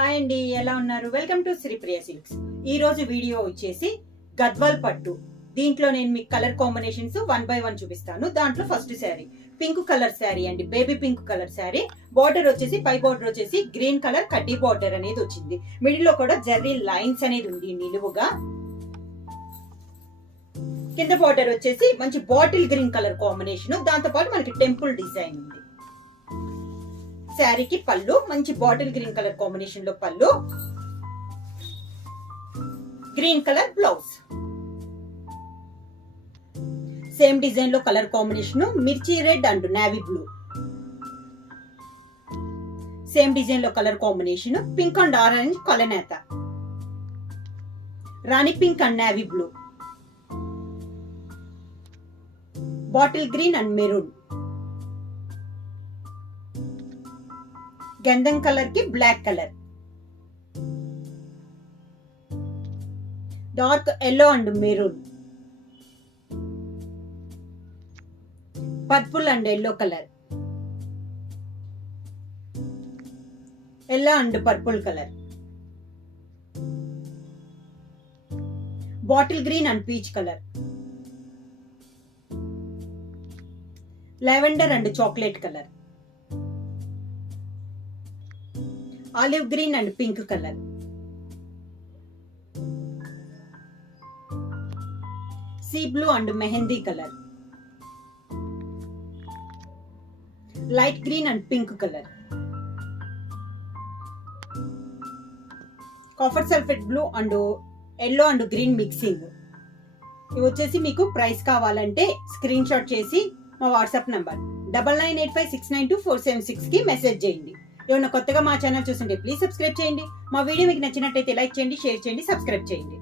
హాయ్ అండి, ఎలా ఉన్నారు? వెల్కమ్ టు శ్రీప్రియ సిల్క్స్. ఈ రోజు వీడియో వచ్చేసి గద్వాల్ పట్టు. దీంట్లో నేను మీకు కలర్ కాంబినేషన్స్ 1 by 1 చూపిస్తాను. దాంట్లో first sari pink colour sari అండి, baby pink colour sari. Border వచ్చేసి పై బార్డర్ వచ్చేసి గ్రీన్ కలర్ కడ్డీ బార్డర్ అనేది వచ్చింది. మిడిల్ లో కూడా జర్రీ లైన్స్ అనేది ఉంది నిలువుగా. కింద బార్డర్ వచ్చేసి మంచి బాటిల్ గ్రీన్ కలర్ కాంబినేషన్, దాంతో పాటు మనకి టెంపుల్ డిజైన్ ఉంది. శారీకి పళ్ళు మంచి బాటిల్ గ్రీన్ కలర్ కాంబినేషన్ లో పళ్ళు, green colour blouse. Same design లో కలర్ కాంబినేషన్ మిర్చి red and navy blue. Same design లో colour combination pink and orange కలనేత, రాణి pink and navy blue, bottle green and maroon, గంధం కలర్ కి black colour, dark yellow and maroon, purple and yellow colour, yellow and purple colour, bottle green and peach colour, lavender and chocolate colour, olive green and pink colour, sea blue and mehndi colour, light green and pink colour, copper sulphate blue and yellow and green mixing. ఇవి వచ్చేసి మీకు ప్రైస్ కావాలంటే screen shot చేసి మా WhatsApp number 9985692476 కి మెసేజ్ చేయండి. ఏమన్నా కొత్తగా మా ఛానల్ చూస్తుంటే ప్లీజ్ సబ్స్క్రైబ్ చేయండి. మా వీడియో మీకు నచ్చినట్టయితే లైక్ చేయండి, షేర్ చేయండి, సబ్స్క్రైబ్ చేయండి.